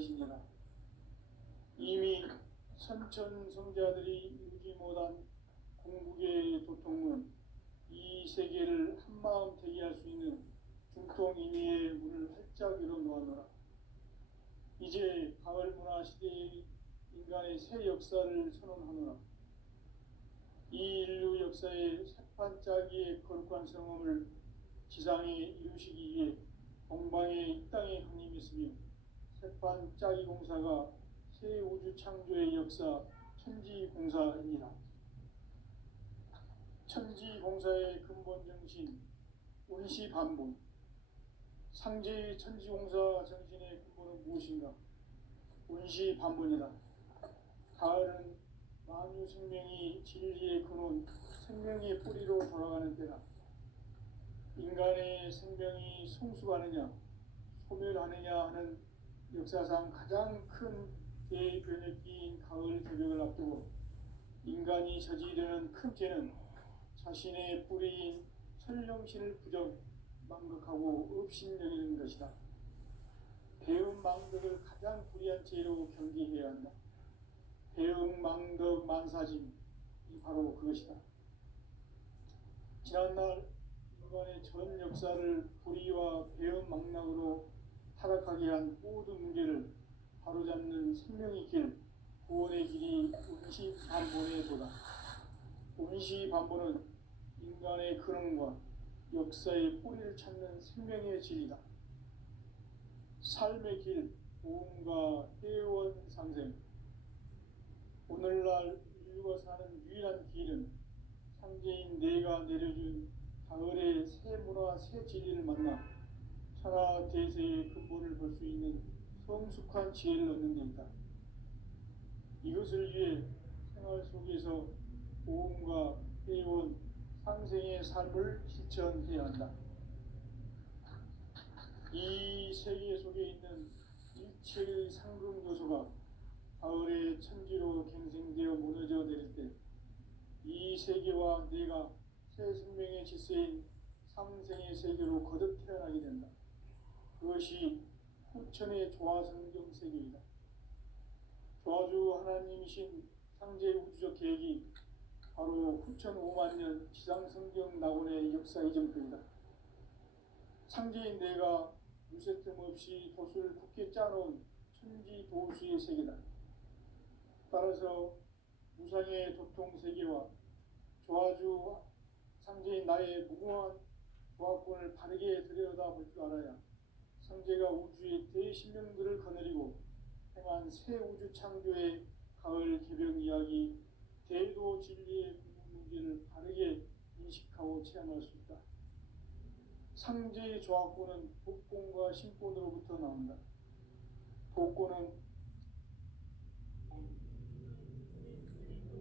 역사이시니라. 이미 선천성자들이 이루지 못한 궁극의 도통은 이 세계를 한마음 되게 할 수 있는 중통인의의 문을 활짝 열어놓았노라. 이제 가을 문화 시대의 인간의 새 역사를 선언하노라. 이 인류 역사의 새판짜기의 거룩한 성험을 지상에 이루시기 위해 동방의 이 땅에 강림했으며 새판짜기 공사가 새 우주 창조의 역사 천지공사입니다. 천지공사의 근본 정신 운시반본. 상제의 천지공사 정신의 근본은 무엇인가? 운시반본이다. 가을은 만유 생명이 진리의 근원, 생명의 뿌리로 돌아가는 때다. 인간의 생명이 성숙하느냐, 소멸하느냐 하는 역사상 가장 큰 대변혁기인 가을 개벽을 앞두고 인간이 저지르는 큰 죄는 자신의 뿌리인 천령신을 망각하고 업신여기는 것이다. 배은망덕을 가장 불의한 죄로 경계해야 한다. 배은망덕 만사짐이 바로 그것이다. 지난날 인간의 전 역사를 불의와 배은망락으로 타락하게 한 모든 문제를 바로잡는 생명의 길, 구원의 길이 운시반본의 도다. 운시반본은 인간의 근원과 역사의 뿌리를 찾는 생명의 진리다. 삶의 길, 보험과 회원 상생. 오늘날 인류가 사는 유일한 길은 상제인 내가 내려준 가을의 새 문화, 새 진리를 만나 천하 대세의 근본을 볼 수 있는 성숙한 지혜를 얻는 데 있다. 이것을 위해 생활 속에서 보험과 회원, 상생의 삶을 실천해야 한다. 이 세계 속에 있는 일체의 상금 요소가 가을의 천지로 갱생되어 무너져 내릴 때 이 세계와 내가 새 생명의 질서인 상생의 세계로 거듭 태어나게 된다. 그것이 후천의 조화성경 세계이다. 조화주 하나님이신 상제 우주적 계획이 바로 후천 5만 년 지상성경 낙원의 역사 이전편이다. 상제인 내가 유세틈 없이 돛을 굳게 짜놓은 천지도수의 세계다. 따라서 무상의 도통 세계와 조화주 상제인 나의 무궁한 조화권을 바르게 들여다볼 줄 알아야 상제가 우주의 대신령들을 거느리고 행한 새 우주 창조의 가을 개벽 이야기, 대도 진리의 궁극 문제를 바르게 인식하고 체험할 수 있다. 상제의 조화권은 복권과 신권으로부터 나온다. 복권은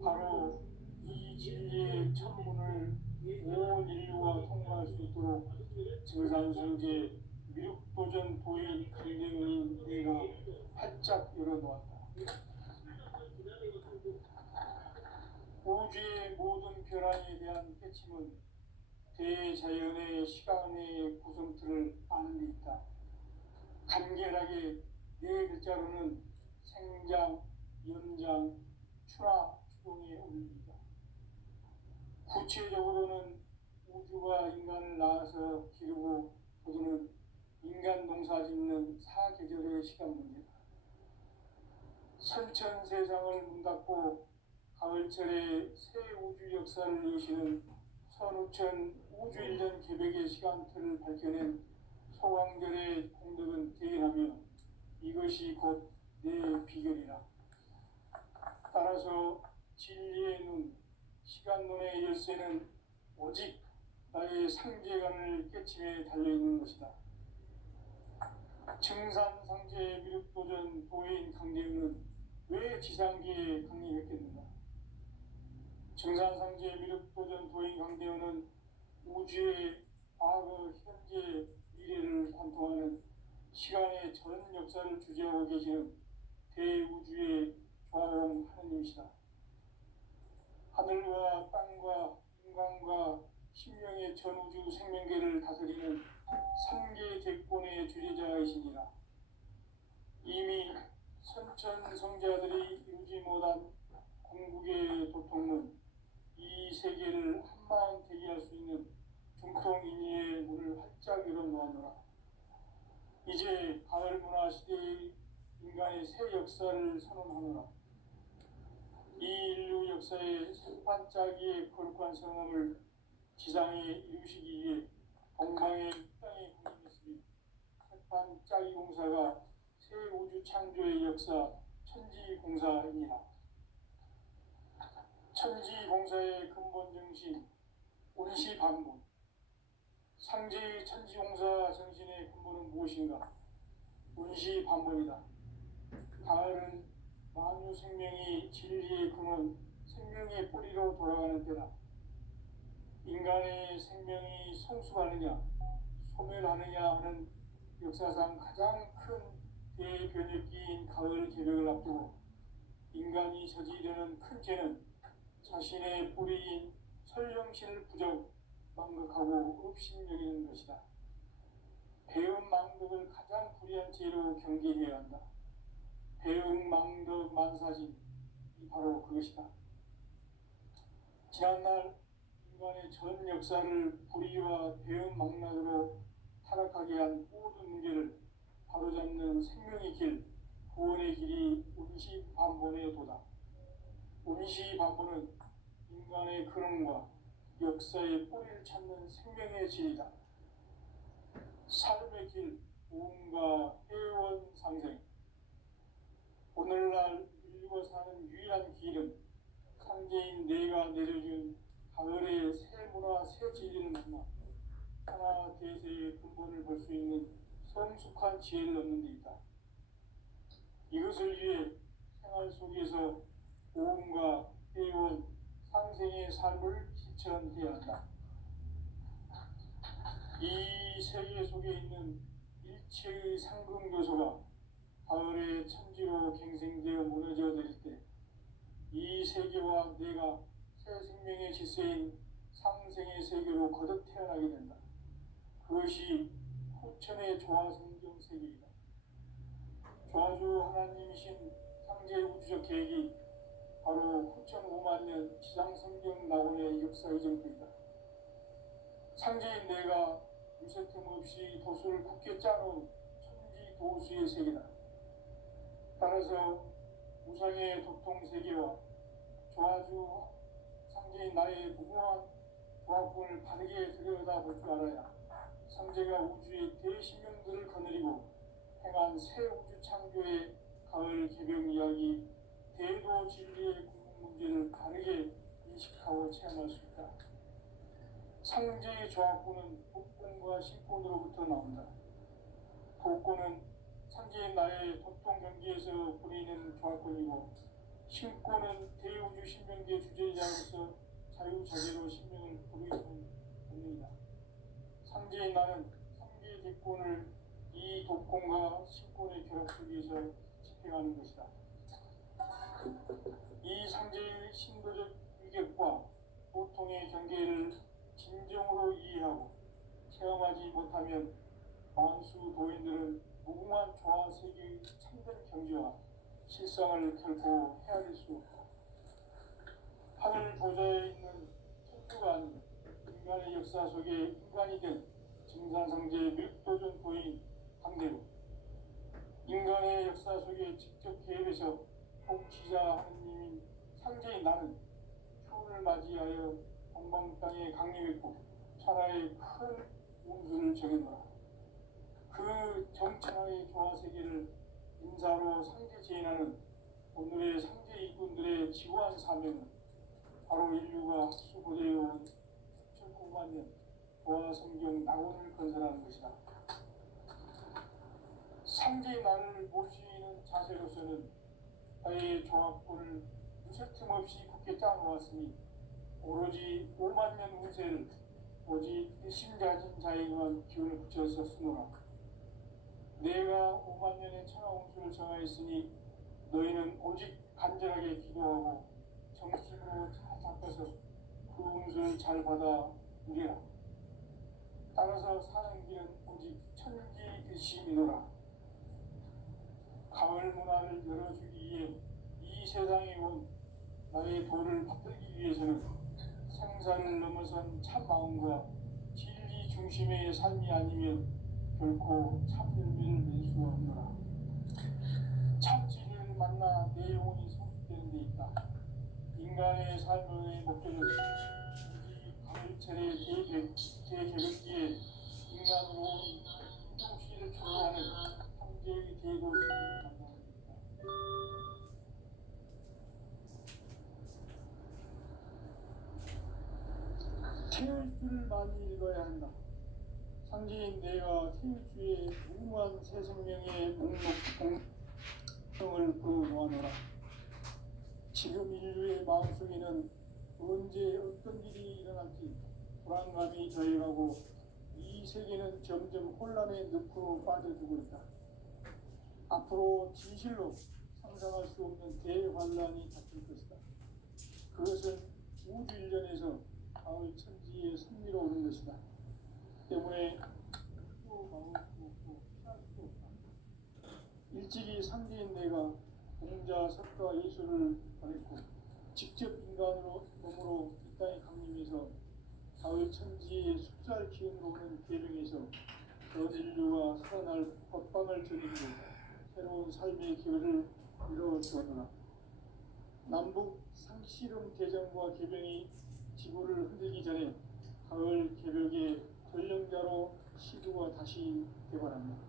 바로 이 진리의 천문을 온 인류가 통과할 수 있도록 증산성제 미륵도전 도인 강령인 내가 활짝 열어놓았다. 우주의 모든 변화에 대한 깨침은 대자연의 시간의 구성틀을 아는 데 있다. 간결하게 네 글자로는 생장, 연장, 추나, 추동의 원리이다. 구체적으로는 우주가 인간을 낳아서 기르고 거두는 인간 농사 짓는 사계절의 시간 문제다. 선천 세상을 문닫고 가을철에 새 우주 역사를 여시는 선우천 우주 1년 개벽의 시간틀을 밝혀낸 소강절의 공덕은 대견하며 이것이 곧 내 비결이라. 따라서 진리의 눈, 시간론의 열쇠는 오직 나의 상제관을 깨침에 달려있는 것이다. 증산상제 미륵도전 도인 강대우는 왜 지상계에 강림했겠는가? 증산상제 미륵도전 도인 강대우는 우주의 과거, 현재, 미래를 관통하는 시간의 전 역사를 주재하고 계시는 대우주의 조화원 하느님이시다. 하늘과 땅과 인간과 신명의 전우주 생명계를 다스리는 삼계 대권의 주재자이시니라. 이미 수천 성자들이 이루지 못한 궁극의 도통은 이 세계를 한마음 되게 할 수 있는 중통인의의 문을 활짝 열어놓았노라. 이제 가을 문화 시대의 인간의 새 역사를 선언하노라. 이 인류 역사의 새판짜기의 거룩한 성함을 지상에 이루시기 위해 동방의 땅에 군림했으며 새판짜기 공사가 새 우주 창조의 역사 천지공사이니라. 천지공사의 근본 정신 온시반본. 상제의 천지공사 정신의 근본은 무엇인가? 온시반본이다. 가을은 만유 생명이 진리의 근원, 생명의 뿌리로 돌아가는 때다. 인간의 생명이 성숙하느냐, 소멸하느냐 하는 역사상 가장 큰 대변혁기인 가을 개벽을 앞두고 인간이 저지르는 큰 죄는 자신의 뿌리인 설령신을 부정, 망각하고 업신여기는 것이다. 배은망덕을 가장 불의한 죄로 경계해야 한다. 배은망덕 만사진이 바로 그것이다. 지난날 인간의 전 역사를 불의와 배은망락으로 타락하게 한 모든 문제를 바로잡는 생명의 길, 구원의 길이 온시반본의 도다. 온시반본은 인간의 근원과 역사의 뿌리를 찾는 생명의 질이다. 삶의 길, 무언가 회원 상생. 오늘날 인류가 사는 유일한 길은 상제인 내가 내려준 가을의 새 문화, 새 진리를 만나 하나 대세의 근본을 볼 수 있는 성숙한 지혜를 얻는 데 있다. 이것을 위해 생활 속에서 모험과 회원, 상생의 삶을 실천해야 한다. 이 세계 속에 있는 일체의 상금 요소가 가을의 천지로 갱생되어 무너져 내릴 때 이 세계와 내가 새 생명의 질서인 상생의 세계로 거듭 태어나게 된다. 그것이 후천의 조화성경 세계이다. 조화주 하나님이신 상제의 우주적 계획이 바로 후천 5만 년 지상성경 낙원의 역사 이정표이다. 상제인 내가 유세 틈 없이 도수를 굳게 짜놓은 천지 도수의 세계다. 따라서 우상의 도통 세계와 조화주 상제인 나의 무궁한 조합군을 바르게 들여다볼 줄 알아야 상제가 우주의 대신명들을 거느리고 행한 새 우주 창조의 가을 개벽 이야기, 대도 진리의 궁극 문제를 바르게 인식하고 체험할 수 있다. 상제의 조합군은 복권과 신권으로부터 나온다. 복권은 상제인 나의 도통 경계에서 부리는 조합권이고, 신권은 대우주 신명계 주제자로서 자유자재로 신명을 부르는 권능이다. 상제인 나는 상계 대권을 이 독권과 신권의 결합 속에서 집행하는 것이다. 이 상제의 신도적 위격과 보통의 경계를 진정으로 이해하고 체험하지 못하면 만수 도인들은 무궁한 조화 세계의 참된 경지와 실상을 결코 헤아릴 수 없다. 하늘 보좌에 있는 천주가 아닌 인간의 역사 속에 인간이 된 증산상제의 밀도전 도인 강대우, 인간의 역사 속에 직접 개입해서 통치자 하느님인 상제인 나는 휴를 맞이하여 동방 땅에 강림했고 천하의 큰 운수를 정해놓아. 그 정천하의 조화세계를 인사로 상제 제인하는 오늘의 상제 이군들의 지구한 사명은 바로 인류가 학수고대해온 6,9만 년 조화성경 낙원을 건설하는 것이다. 상제의 나를 모시는 자세로서는 나의 조합권을 무쇠 틈 없이 굳게 짜놓았으니 오로지 5만 년 운세를 오직 일심가진 자에게만 기운을 붙여서 쓰노라. 내가 5만 년의 천하 운수를 정하였으니 너희는 오직 간절하게 기도하고 정심으로 잘 잡아서 그 운수를 잘 받아 누리라. 따라서 사는 길은 오직 천지일심이노라. 가을 문화를 열어주기 위해 이 세상에 온 나의 도를 받들기 위해서는 생사를 넘어선 참 마음과 진리 중심의 삶이 아니면 결코 참 열매를 낼 수 없노라. 참 진리를 만나 내 영혼이 성숙되는 데 있다. 인간의 삶의 목적은 우리 가을철의 대개벽기에 인간으로 인종시를 초월하는 황제의 대도시를 만나는 것이다. 태일주를 많이 읽어야 한다. 상제인 내가 태일주의 무궁한 새 생명의 목록을 그어놓아노라. 지금 인류의 마음속에는 언제 어떤 일이 일어날지 불안감이 더해가고 이 세계는 점점 혼란의 늪으로 빠져들고 있다. 앞으로 진실로 상상할 수 없는 대환란이 닥칠 것이다. 그것은 우주 일련에서 가을 천지의 섭리로 오는 것이다. 때문에 또 막을 수 없고 피할 수 없다. 일찍이 상제인 내가 공자, 석가, 예수를 보냈고 직접 인간으로 몸으로 이 땅에 강림해서 가을 천지의 숫살 기운으로 오는 계명에서 전 인류가 살아날 법방을 전이고 새로운 삶의 기회를 이루어주었노라. 남북 상씨름 대전과 개병이 지구를 흔들기 전에 가을 개벽의 전령자로 시도가 다시 개발합니다.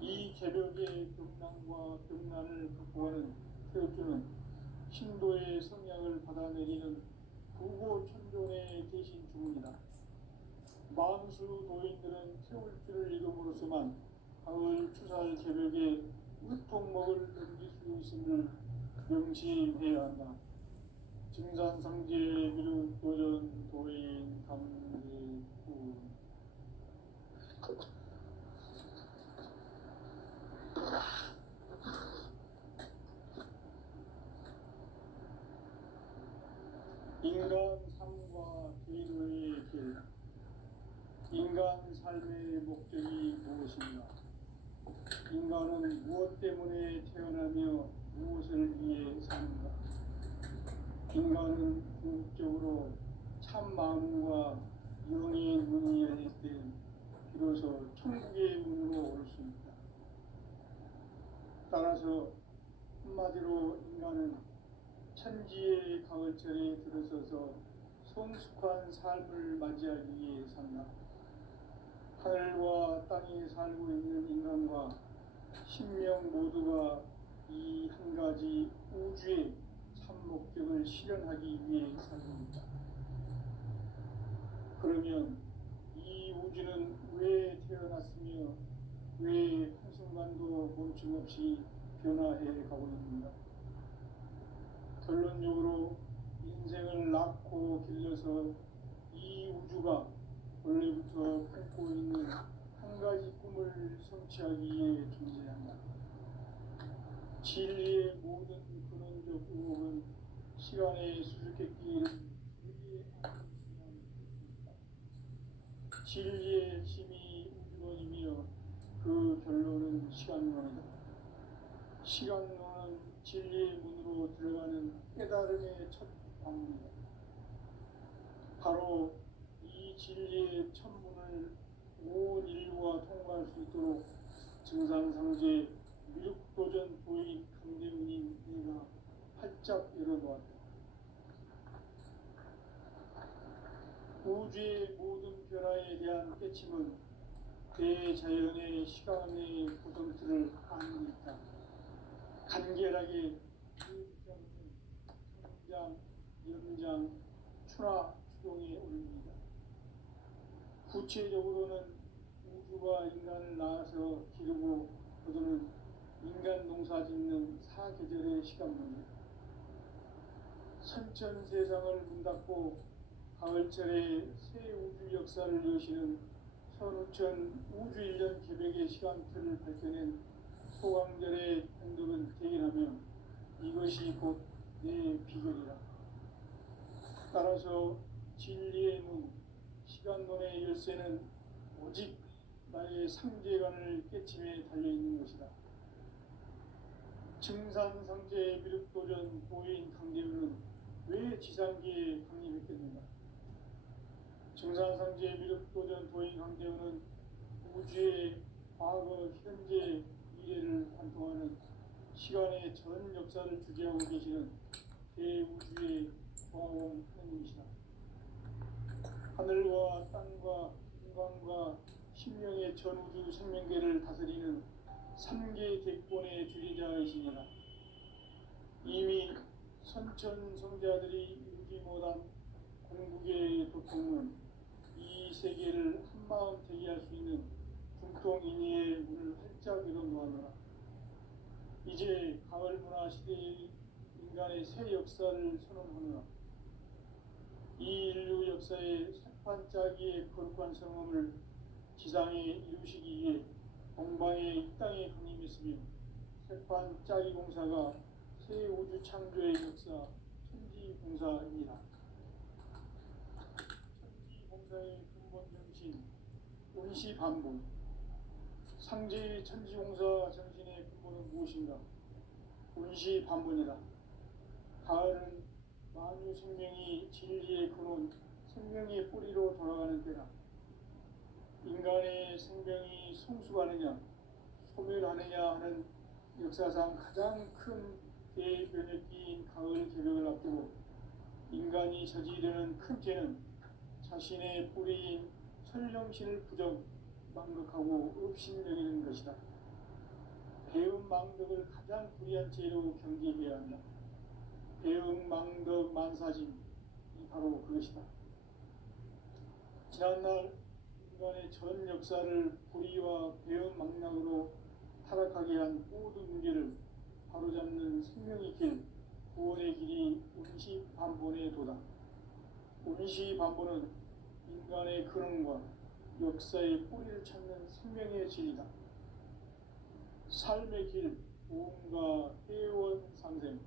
이 개벽의 병난과 병난을 극복하는 태엽주는 신도의 성향을 받아내리는 구고천존의 대신 주문이다. 만수 도인들은 태울주를 읽음으로써만 가을 추살 개벽의 으통목을 넘길 수 있음을 명심해야 한다. 증산상제 비lut 도전 도인 감제구 인간 삶과 기도의 길. 인간 삶의 목적이 무엇인가? 인간은 무엇 때문에 태어나며 무엇을 위해 사는가? 인간은 궁극적으로 참 마음과 영의 문이 열릴 때 비로소 천국의 문으로 올 수 있다. 따라서 한마디로 인간은 천지의 가을철에 들어서서 성숙한 삶을 맞이하기 위해 산다. 하늘과 땅에 살고 있는 인간과 신명 모두가 이 한 가지 우주의 참 목적을 실현하기 위해 살고 있다. 그러면 이 우주는 왜 태어났으며 왜 한순간도 멈춤없이 변화해 가고 있는가? 결론적으로 인생을 낳고 길러서 이 우주가 원래부터 품고 있는 한 가지 꿈을 성취하기 위해 존재한다. 진리의 모든 근원적 의혹은 시간의 수수께끼를 우리의 안에 있다. 진리의 핵심이 우주론이며 그 결론은 시간론이다. 시간론은 진리의 문으로 들어가는 깨달음의 첫 방문이다. 바로 이 진리의 천문을 온 인류가 통과할 수 있도록 증산상제 미륵도전 도인 강대문인 내가 활짝 열어놓았다. 우주의 모든 변화에 대한 깨침은 대자연의 시간의 고정틀을 아는 데 있다. 간결하게 성장, 연장, 추나 추동에 올립니다. 구체적으로는 우주가 인간을 낳아서 기르고 거두는 인간 농사 짓는 사계절의 시간문이다. 선천 세상을 문 닫고 가을철에 새 우주 역사를 여시는 선우천 우주 1년 개벽의 시간틀을 밝혀낸 소강절의 공덕은 대견하며 이것이 곧 내 비결이라. 따라서 진리의 문, 시간론의 열쇠는 오직 나의 상제관을 깨침에 달려있는 것이다. 증산상제 미륵도전 도인 강대우는 왜 지상기에 강림했겠는가? 증산상제 미륵도전 도인 강대우는 우주의 과거, 현재, 미래를 관통하는 시간의 전 역사를 주재하고 계시는 대우주의 공화공 하느님이시다. 하늘과 땅과 인간과 신명의 전우주 생명계를 다스리는 3개 대권의 주리자이시니라. 이미 선천성자들이 이루지 못한 공국의 도통은 이 세계를 한마음 되게 할 수 있는 중통인의의 문을 활짝 열어놓았노라. 이제 가을 문화 시대의 인간의 새 역사를 선언하노라. 이 인류 역사의 새판짜기의 거룩한 성험을 지상에 이루시기 위해 동방의 이 땅에 강림했으며 새판짜기 공사가 새 우주 창조의 역사 천지공사입니다. 천지공사의 근본 정신 운시반복. 상제의 천지공사 정신의 근본은 무엇인가? 운시반복이다. 가을은 만유 생명이 진리의 근원, 생명의 뿌리로 돌아가는 때다. 인간의 생명이 성숙하느냐, 소멸하느냐 하는 역사상 가장 큰 대변혁기인 가을 개벽을 앞두고 인간이 저지르는 큰 죄는 자신의 뿌리인 천령신을 부정, 망극하고 업신여기는 것이다. 배음 망덕을 가장 불의한 죄로 경계해야 한다. 배음 망덕 만사짐이 바로 그것이다. 지난날 인간의 전 역사를 불의와 배음 망락으로 타락하게 한 모든 문제를 바로잡는 생명의 길, 구원의 길이 운시반본의 도다. 운시반본은 인간의 근원과 역사의 뿌리를 찾는 생명의 진리다. 삶의 길, 보험과 회원 상생.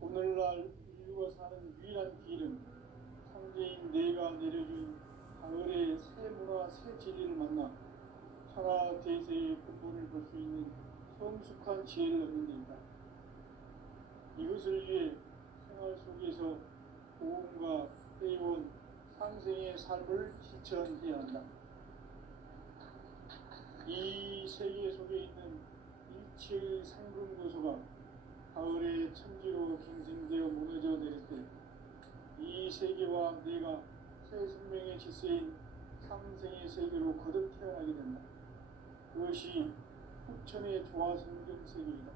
오늘날 인류가 사는 유일한 길은 상제인 내가 내려준 가을의 새 문화, 새 진리를 만나 천하 대세의 근본을 볼 수 있는 성숙한 지혜를 얻는 데이다. 이것을 위해 생활 속에서 보험과 회원, 상생의 삶을 실천해야 한다. 이 세계 속에 있는 일체의 상금 요소가 가을의 천지로 갱생되어 무너져 내릴 때 이 세계와 내가 새 생명의 질서인 상생의 세계로 거듭 태어나게 된다. 그것이 후천의 조화성경 세계이다.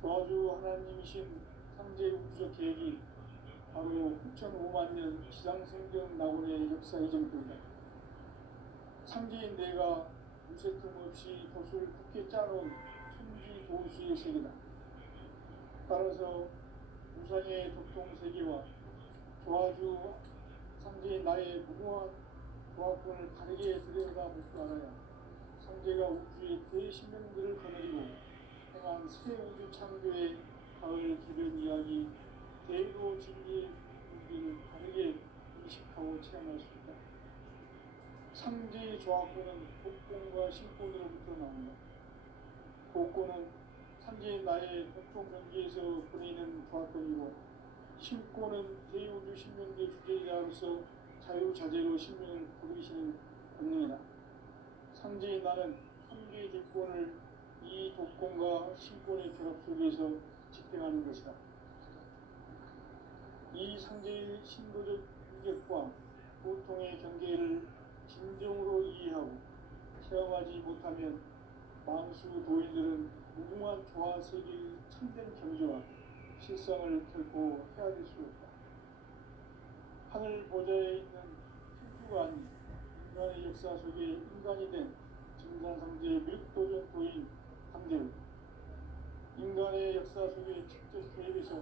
조화주 하나님이신 상제 우주적 계획이 바로 후천 5만 년 지상생경 낙원의 역사의 정도이다. 상제인 내가 무쇠 틈 없이 돛을 굳게 짜놓은 천지 도수의 세계다. 따라서 우상의 도통세계와 조화주 상제인 나의 무모한 조합권을 바르게 들여다볼 줄 알아야 상제가 우주의 대신명들을 거느리고 행한 새 우주 창조의 가을 기변 이야기, 대로 진리의 문제를 바르게 인식하고 체험할 수 있다. 상제의 조합권은 복권과 신권으로부터 나온다. 복권은 상제인 나의 도통경계에서 보내는 조합권이고 신권은 대우주 신명계 주제자로서 자유자재로 신명을 부르시는 권능이다. 상제인 나는 3개의 대권을 이 독권과 신권의 결합 속에서 집행하는 것이다. 이 상제의 신도적 인격과 보통의 경계를 진정으로 이해하고 체험하지 못하면 망수 도인들은 무궁한 조화 세계의 참된 경지와 실상을 결코 헤아릴 수 없다. 하늘 보좌에 있는 천주가 아닌 인간의 역사 속에 인간이 된 증산상제 미륵도전 도인 강대우. 인간의 역사 속에 직접 개입해서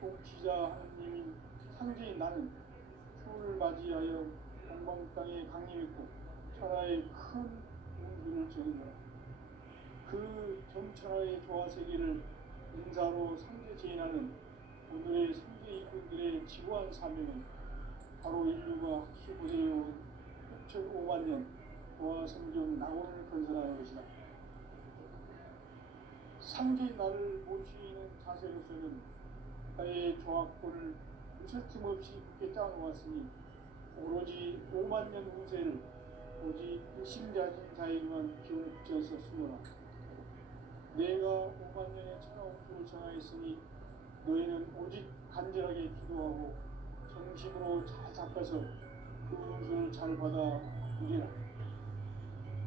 통치자 하느님인 상제인 나는 추를 맞이하여 동방 땅에 강림했고 천하의 큰 운기를 정했노라. 그 정천하의 조화세계를 인사로 상제 제인하는 오늘의 상제 이꾼들의 지구한 사명은 바로 인류가 학수고대해온 6,500만 년 조화성경 낙원을 건설하는 것이다. 상기 나를 모시는 자세로서는 나의 조합권을 무설틈 없이 굳게 짜놓았으니 오로지 5만 년 후세를 오직 일심가진 자에게만 비워져서 쓰노라. 내가 5만 년의 천하홍수를 정하였으니 너희는 오직 간절하게 기도하고 정심으로 잘 닦아서 그 홍수를 잘 받아 누리라.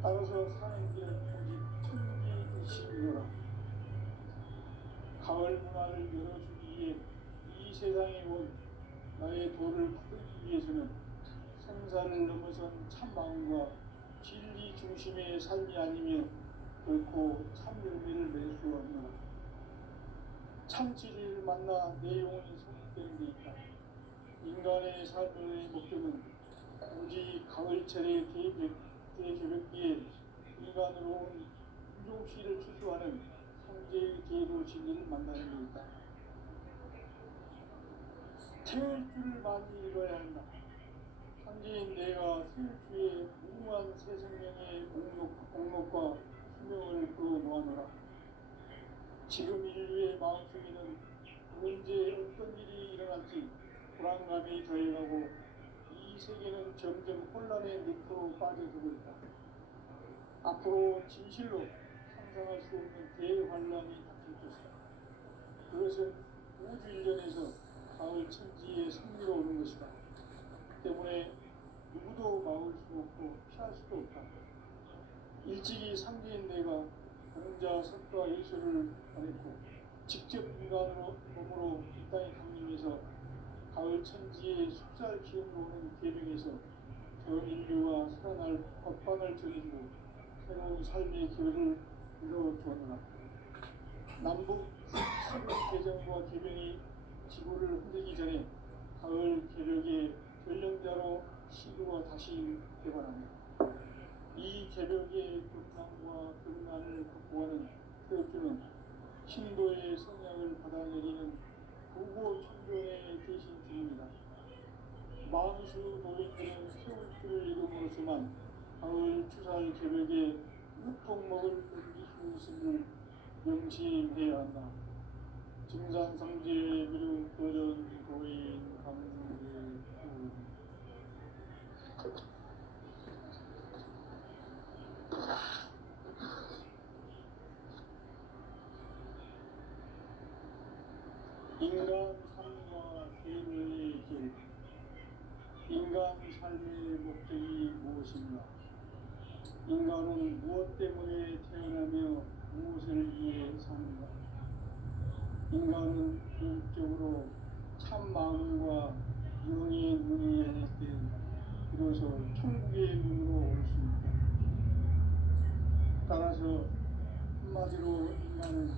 따라서 사는 길은 오직 천지일심이노라. 가을 문화를 열어주기 위해 이 세상에 온 나의 도를 받기 위해서는 생사를 넘어선 참 마음과 진리 중심의 삶이 아니면 결코 참 열매를 맺을 수 없노라. 참 진리를 만나 내 영혼이 소속되는 데 있다. 인간의 삶의 목적은 오직 가을철의 대개벽기에 인간으로 온 인종시를 추수하는 성제의 계도 진리를 만나는 데 있다. 태울 줄을 많이 읽어야 한다. 현재인 내가 세울주의 무궁한 새 생명의 목록과 수명을 끌어놓아노라. 지금 인류의 마음속에는 언제 어떤 일이 일어날지 불안감이 더해가고 이 세계는 점점 혼란의 늪으로 빠져들고 있다. 앞으로 진실로 상상할 수 없는 대환란이 닥칠 것이다. 그것은 우주 일련에서 가을 천지의 승리로 오는 것이다. 때문에 누구도 막을 수 없고 피할 수도 없다. 일찍이 상대인 내가 공자, 석가, 예수를 보냈고 직접 인간으로 몸으로 이 땅에 강림해서 가을 천지의 숫살 기운으로 오는 계명에서 전 인류가 살아날 법방을 전해주고 새로운 삶의 기회를 이루어주었노라. 남북 11개정과 계명이 지구를 흔들기 전에 가을 개벽의 전령자로 시도가 다시 개발합니다. 이 개벽의 급난과 급난을 극복하는 태극주는 신도의 성향을 받아내리는 구고 천존의 대신 중입니다. 만수 노인들은 세울주를 이름으로서만 가을 추살 개벽에 육통먹을 넘길 수 있음을 명심해야 한다. 증산상제의 미륵 도전 도인 강대 인간 삶과 계획의 길. 인간 삶의 목적이 무엇인가? 인간은 무엇 때문에 태어나며 무엇을 위해 사는가? 인간은 궁극적으로 참 마음과 영의 눈이 열릴 때 비로소 천국의 눈으로 올 수 있다. 따라서 한마디로 인간은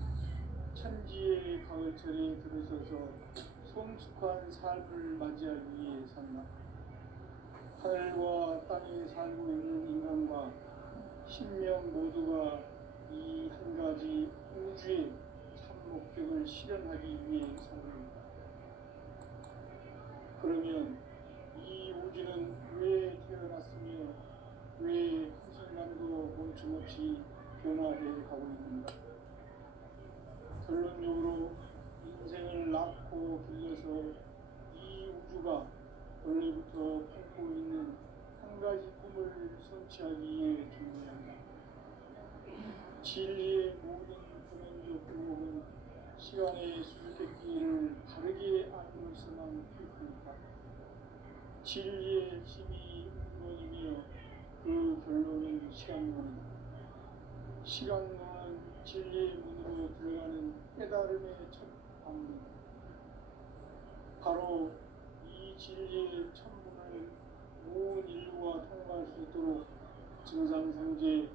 천지의 가을철에 들어서서 성숙한 삶을 맞이하기 위해 산다. 하늘과 땅에 살고 있는 인간과 신명 모두가 이 한 가지 우주의 참 목적을 실현하기 위해 산다. 그러면 이 우주는 왜 태어났으며 왜 한순간도 멈춤없이 변화해 가고 있는가? 결론적으로 인생을 낳고 길러서 이 우주가 원래부터 품고 있는 한 가지 꿈을 성취하기 위해 준비한다. 진리의 모든 근원적 구목은 시간의 수수께끼를 바르게 알고서만 풀 수 있다. 진리의 핵심이 근원이며 그 결론은 시간론이다. 시간론은 진리의 문으로 들어가는 깨달음의 첫 방문이다. 바로 이 진리의 천문을 온 인류가 통과할 수 있도록 증상상제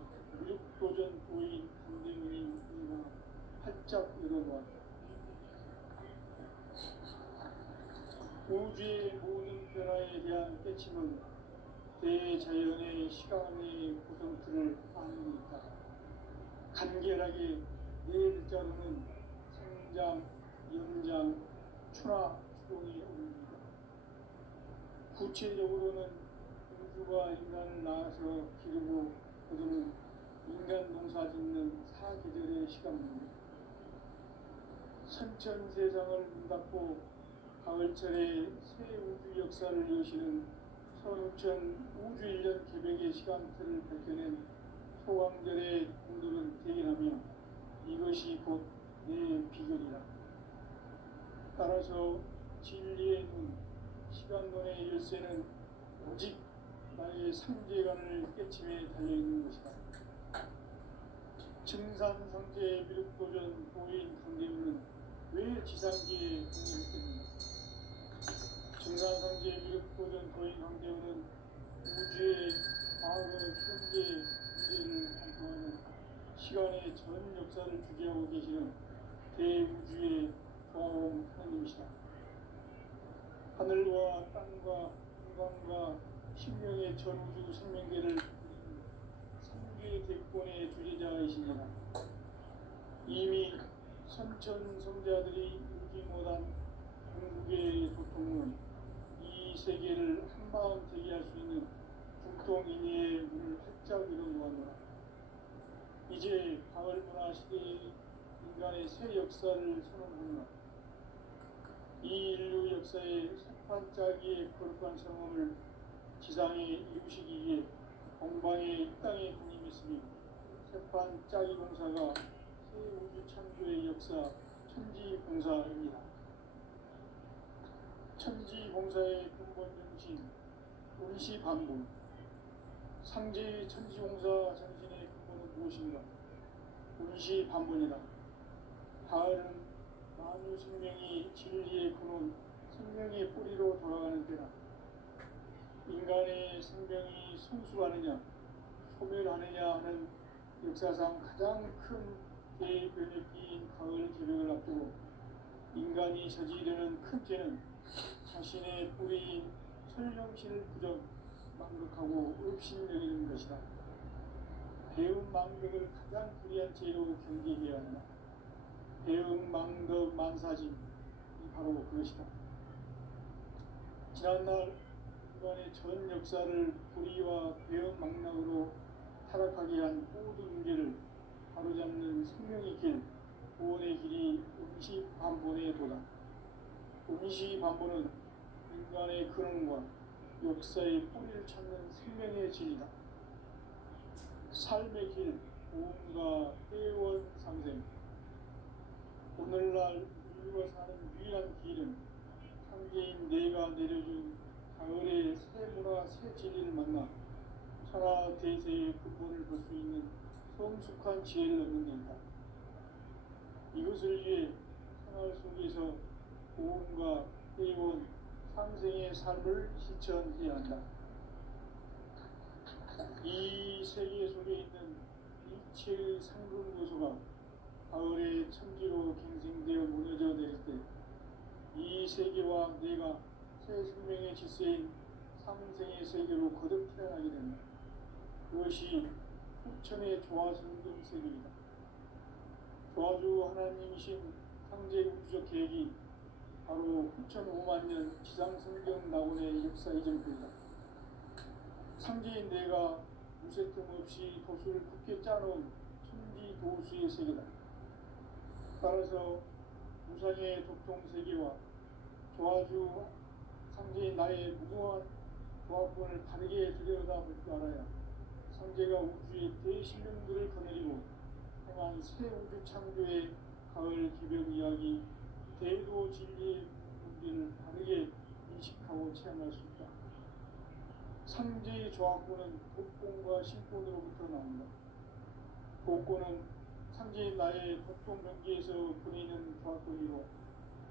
육도전 도인 강대문인가 활짝 열어놓았다. 우주의 모든 변화에 대한 깨침은 대자연의 시간의 구성틀을 아는 데 있다. 간결하게 네 글자로는 생장, 연장, 추나, 추동이 어울립니다. 구체적으로는 우주가 인간을 낳아서 기르고 거두는 인간 농사 짓는 사계절의 시간입니다. 천천 세상을 문 닫고 가을철에 새 우주 역사를 여시는 선우천 우주일년 개벽의 시간틀을 밝혀낸 소강들의 공들은 대견하며 이것이 곧 내 비결이라. 따라서 진리의 눈, 시간론의 열쇠는 오직 나의 상제관을 깨침에 달려있는 것이다. 증산상제의 미륵도전 도인 강대우는 왜 지상기에 공인했겠는가? 증산상제의 미륵도전 도인 강대우는 우주의 과거, 현재, 미래를 관통하는 시간의 전 역사를 주재하고 계시는 대우주의 조화로운 하나님이시다. 하늘과 땅과 인간과 신명의 전우주 생명계를 삼계 대권의 주제자이시니라. 이미 선천성자들이 이루지 못한 궁극의 도통은 이 세계를 한마음 되게 할 수 있는 국동인의의 문을 활짝 열어놓았노라. 이제 가을 문화 시대의 인간의 새 역사를 선언하노라. 이 인류 역사의 세판짜기의 거룩한 성험을 지상에 이루시기 위해 공방에 이 땅에 군림했으며 세판짜기 공사가 새 우주 창조의 역사 천지공사입니다. 천지공사의 근본 정신 운시반본. 상제의 천지공사 정신의 근본은 무엇인가? 운시반본이다. 가을은 만유 생명이 진리의 근원, 생명의 뿌리로 돌아가는 때다. 인간의 생명이 성숙하느냐, 소멸하느냐 하는 역사상 가장 큰 대변혁기인 가을 개벽을 앞두고 인간이 저지르는 큰 죄는 자신의 뿌리인 설령신을 부정, 망극하고 업신여기는 것이다. 배움 망극을 가장 불의한 죄로 경계해야 하나. 배움 망덕 만사짐이 바로 그것이다. 지난날 인간의 전 역사를 불의와 배움 망락으로 타락하게 한 모든 문제를 바로잡는 생명의 길, 구원의 길이 운시반본의 도다. 운시반본은 인간의 근원과 역사의 뿌리를 찾는 생명의 진리다. 삶의 길, 고음과 회원 상생. 오늘날 인류가 사는 유일한 길은 상제인 내가 내려준 가을의 새 문화, 새 진리를 만나 천하 대세의 근본을 볼 수 있는 성숙한 지혜를 얻는 데이다. 이것을 위해 생활 속에서 고음과 회원, 상생의 삶을 실천해야 한다. 이 세계 속에 있는 일체의 상근 요소가 가을의 천지로 갱생되어 무너져 내릴 때 이 세계와 내가 새 생명의 질서인 상생의 세계로 거듭 태어나게 된다. 그것이 후천의 조화성경 세계이다. 조화주 하나님이신 상제 우주적 계획이 바로 후천 5만 년 지상성경 낙원의 역사 이전표이다. 상제인 내가 무쇠 틈 없이 도수를 굳게 짜놓은 천지 도수의 세계다. 따라서 무상의 독통 세계와 조화주 상제인 나의 무궁한 조합권을 바르게 들여다볼 줄 알아야 상제가 우주의 대신령들을 거느리고 행한 새 우주 창조의 가을 개벽 이야기, 대도 진리의 문제를 바르게 인식하고 체험할 수 있다. 상제의 조합권은 독권과 신권으로부터 나온다. 독권은 상제인 나의 독통 경계에서 보내는 조합권이고,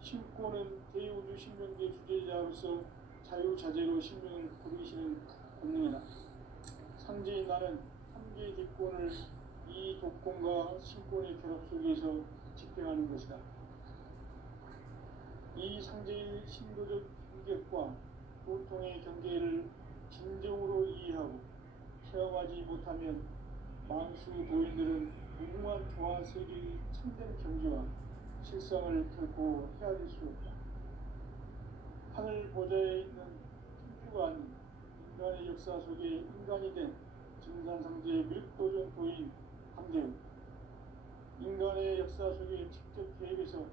신권은 대우주 신명계 주제자로서 자유자재로 신명을 부르시는 권능이다. 상제인 나는 삼계 뒷권을 이 독권과 신권의 결합 속에서 집행하는 것이다. 이 상제의 신도적 인격과 보통의 경계를 진정으로 이해하고 체험하지 못하면 만수 도인들은 무궁한 조화 세계의 참된 경지와 실상을 결코 헤아릴 수 없다. 하늘 보좌에 있는 천주가 아닌 인간의 역사 속에 인간이 된 증산상제의 미륵도전 도인 강대우. 인간의 역사 속에 직접 개입해서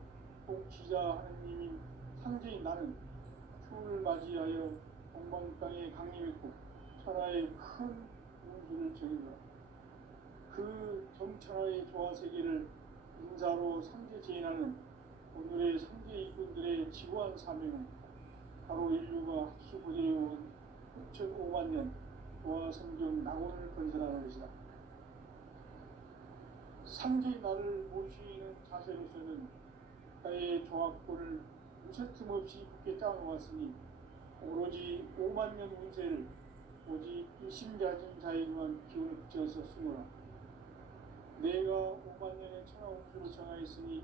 통치자 하느님인 상제인 나는 추을 맞이하여 동방 땅에 강림했고 천하의 큰 운수를 정했노라. 그 정천하의 조화세계를 인자로 상제 제인하는 오늘의 상제 일꾼들의 지고한 사명은 바로 인류가 합수고대해온 6,500만 년 조화성경 낙원을 건설하는 것이다. 상제의 나를 모시는 자세로서는 나의 조합권을 무슨 틈없이 굳게 짜놓았으니 오로지 5만 년 운세를 오직 일심가진 자에게만 기운을 붙여서 쓰노라. 내가 5만 년의 천하 운수를 정하였으니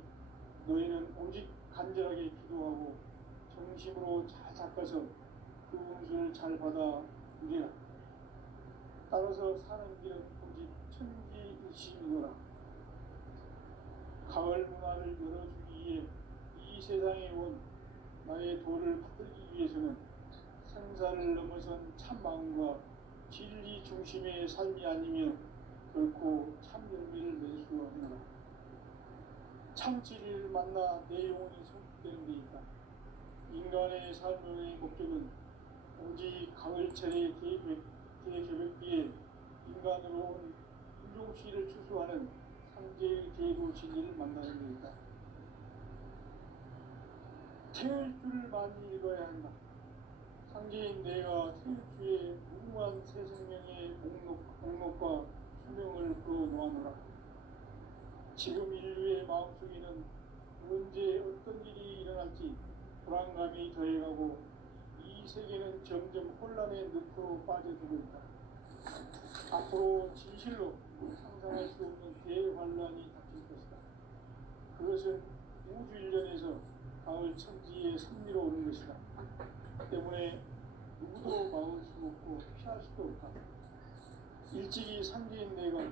너희는 오직 간절하게 기도하고 정심으로 잘 닦아서 그 운수를 잘 받아 누리라. 따라서 사는 길은 오직 천지일심이노라. 가을 문화를 열어주기 위해 이 세상에 온 나의 도를 받들기 위해서는 생사를 넘어선 참 마음과 진리 중심의 삶이 아니면 결코 참 열매를 낼 수 없노라. 참 진리를 만나 내 영혼이 성숙되는 데 있다. 인간의 삶의 목적은 오직 가을철의 대개벽비에 인간으로 온 인종시를 추수하는 상제의 대구 진리를 만나는 데 있다. 태일주를 많이 읽어야 한다. 상제인 내가 태일주의 무궁한 새 생명의 목록과 수명을 그어놓아노라. 지금 인류의 마음속에는 언제 어떤 일이 일어날지 불안감이 더해가고 이 세계는 점점 혼란의 늪으로 빠져들고 있다. 앞으로 진실로 상상할 수 없는 대환란이 닥칠 것이다. 그것은 우주 일련에서 가을 천지의 섭리로 오는 것이다. 때문에 누구도 막을 수 없고 피할 수도 없다. 일찍이 상제인 내가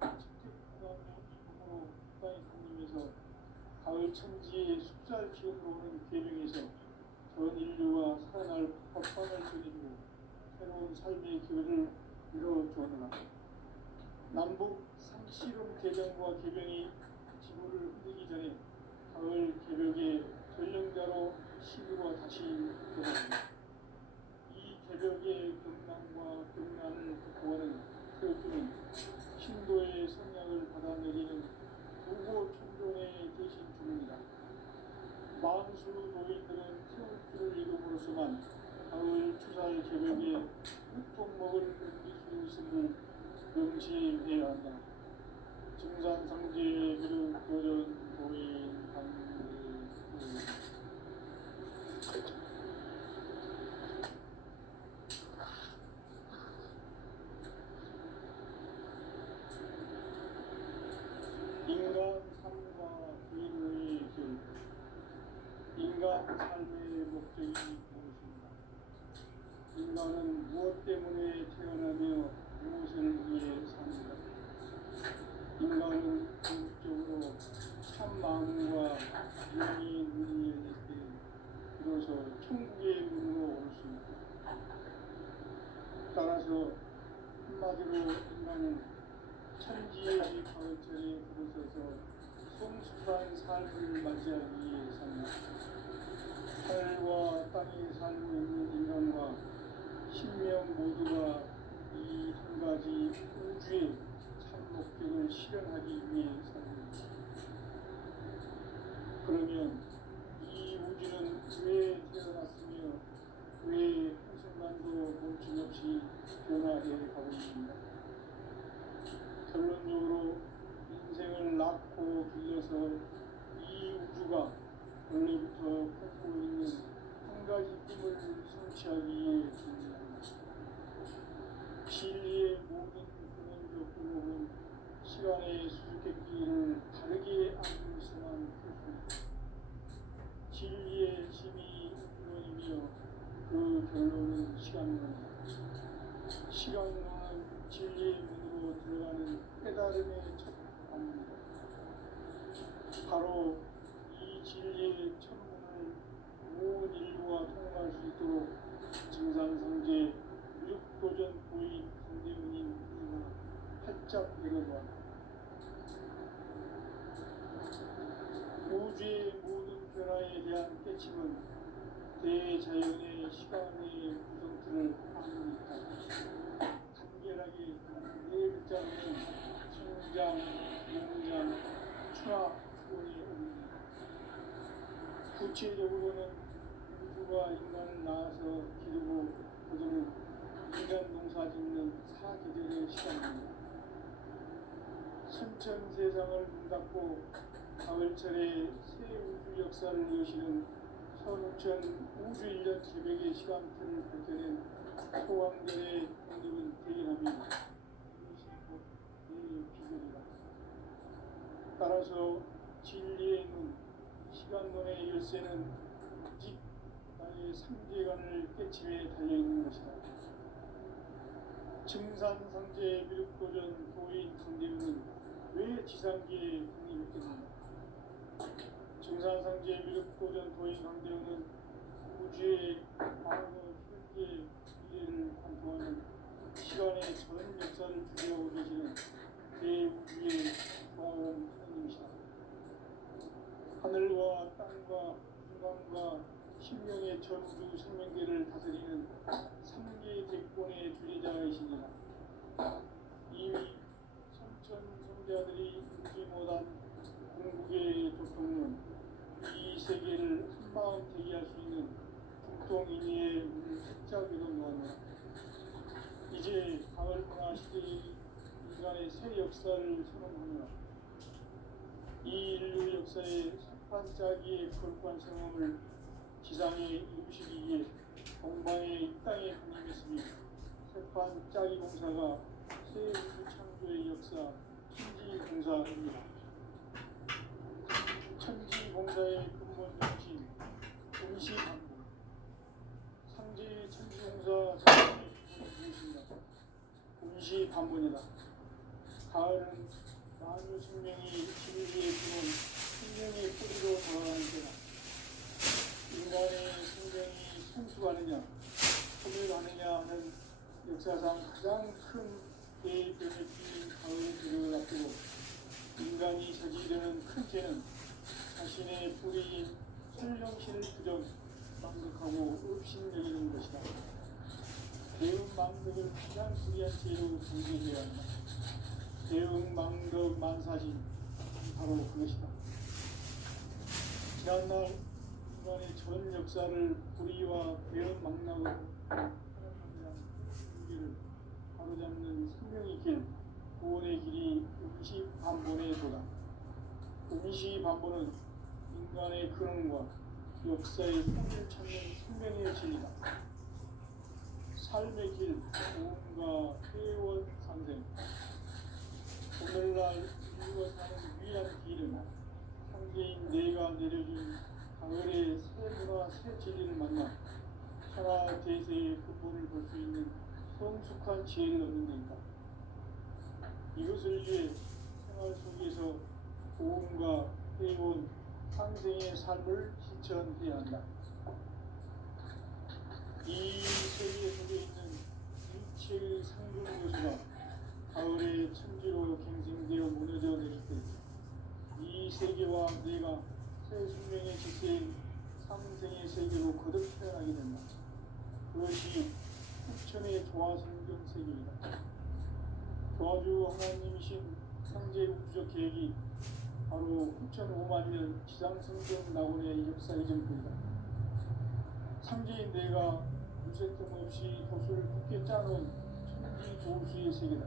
책책구감으로 땅에 강림해서 가을 천지의 숲살 기운으로 오는 계명에서 전 인류가 살아날 법방을 전해주고 새로운 삶의 기회를 이뤄주었노라. 남북 상씨름 개정과 개병이 지구를 흔들기 전에 가을 개벽의 전령자로 시구가 다시 돌아옵니다. 이 개벽의 경랑과 경란을 극복하는 태어주는 신도의 성향을 받아내리는 무고 천종의 대신 주문이다. 만수 노인들은 태울주를 이름으로서만 가을 추살 개벽에 육통목을 넘길 수 있음을 명시해야 한다. 증산상제의 그릇 교전 도인 반대 인간 삶과 부인의 길. 인간 삶의 목적이 무엇인가? 인간은 무엇 때문에 태어나며 무엇을 위해 삽니까? 인간은 궁극적으로 참 마음과 영이 문이 열릴 때 비로소 천국의 문으로 올 수 있다. 따라서 한마디로 인간은 천지의 가을철에 들어서서 성숙한 삶을 맞이하기 위해 삽니다. 하늘과 땅에 살고 있는 인간과 신명 모두가 이 한 가지 우주의 참 목적을 실현하기 위해 삽니다. 그러면 이 우주는 왜 태어났으며 왜 한순간도 멈춤없이 변화해 가고 있습니다. 결론적으로 인생을 낳고 길러서 이 우주가 원래부터 품고 있는 한 가지 꿈을 성취하기 위해 존재합니다. 진리의 모든 근원적 의목은 시간의 수수께끼를 다르게 안으로서만 풀 수 있다. 진리의 힘이 근원이며 그 결론은 시간론이다. 시간론은 진리의 문으로 들어가는 깨달음의 첫 관문이다. 바로 이 진리의 천문을 온 인류가 통과할 수 있도록 증산상제 무력도전 보인 강대문인 이가 활짝 열어놓았다. 깨침은 대자연의 시간의 구성틀을 아닙니까? 간결하게 네 글자로는 성장, 용장, 추락, 주원이 옵니다. 구체적으로는 우주가 인간을 낳아서 기르고 거두는 인간 농사 짓는 사계절의 시간입니다. 선천 세상을 문닫고 가을철에 새 우주 역사를 여시는 선우천 우주 1년 새벽의 시간표를 밝혀낸 소왕전의 독립은 대견합니다. 이것이 곧 내 비결이다. 따라서 진리의 눈, 시간론의 열쇠는 오직 나의 삼재간을 깨침에 달려있는 것이다. 증산상제 미륵도전 도인 강대우는 왜 지상계에 독립했겠는가? 증산상제 미륵도전 도인 강대우는 우주의 과거, 현재, 미래를 관통하는 시간의 전 역사를 주재하고 계시는 대우주의 과원 하나님이시다. 하늘과 땅과 인간과 신명의 전우주 생명계를 다스리는 3개 대권의 주제자이시니라. 이미 선천 성자들이 읽지 못한 궁극의 조통은 이 세계를 한마음 대기할 수 있는 중통인의의 문을 숫자기도 놓았노라. 이제 가을 문화 시대의 인간의 새 역사를 선언하노라. 이 인류 역사의 석판짜기의 거룩한 성험을 지상에 이루시기 위해 동방의 이 땅에 강림했으니 석판짜기 공사가 새 우주 창조의 역사 천지공사입니다. 천지공사의 근본 정신 임시반복. 상제 천지공사 자체의 근본이 무엇인가? 임시반복이다. 가을은 만유 생명이 진리에 주는 생명의 뿌리로 돌아가는 때다. 인간의 생명이 성숙하느냐, 소멸하느냐 하는 역사상 가장 큰 대변의 기인 가을의 기력을 앞두고 인간이 저지르는 큰 죄는 자신의 뿌리인 설령신을 그저 망극하고 업신여기는 것이다. 대응망덕을 가장 불리한 죄로 정죄해야 한다. 대응망덕 만사진 바로 그것이다. 지난날 인간의 전 역사를 불의와 대응망락으로 사랑하는 무기를 바로잡는 생명의 길, 구원의 길이 임시반본의 도다. 임시반본은 인간의 근원과 역사의 뿌리를 찾는 생명의 진리다. 삶의 길, 구원과 회원 상생. 오늘날 인류가 사는 위한 길은 상제인 내가 내려준 가을의 새 문화 새 진리를 만나 천하 대세의 근본을 볼 수 있는 성숙한 지혜를 얻는 데이다. 이것을 위해 생활 속에서 고음과 회원, 상생의 삶을 실천해야 한다. 이 세계 속에 있는 일체의 상중교수가 가을의 천지로 갱생되어 무너져 내릴 때 이 세계와 내가 새 생명의 지세인 상생의 세계로 거듭 태어나게 된다. 그것이 후천의 조화성경 세계이다. 조화주 하나님이신 상제 우주적 계획이 바로 후천 5만 년 지상성경 낙원의 역사의 전부이다. 상제인 내가 유세 틈 없이 돛을 굳게 짜놓은 천지 조수의 세계다.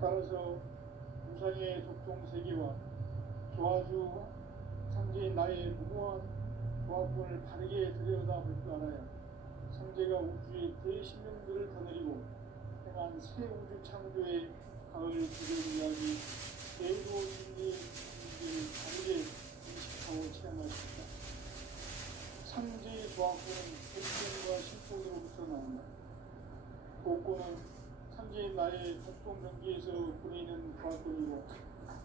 따라서 우상의 독종 세계와 조화주 상제인 나의 무모한 조합군을 바르게 들여다볼 줄 알아야 상제가 우주의 대신령들을 거느리고 행한 새 우주 창조의 가을 기별 이야기 대도 진리의 문제를 다르게 인식하고 체험할 수 있다. 상제의 조합군은 백성과 신복으로부터 나온다. 복군은 상제인 나의 독동 경기에서 보내는 조합군이고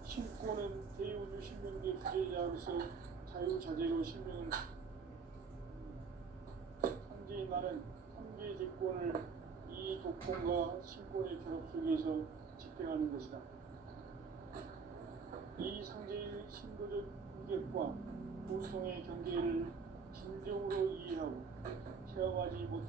신고는 대우주 신명계 주제자로서 자유자재로 신명을 상제인 나는 상제 직권을 이 독권과 신권의 결합 속에서 집행하는 것이다. 이 상제의 신도적 인격과 우송의 경계를 진정으로 이해하고 체험하지 못하면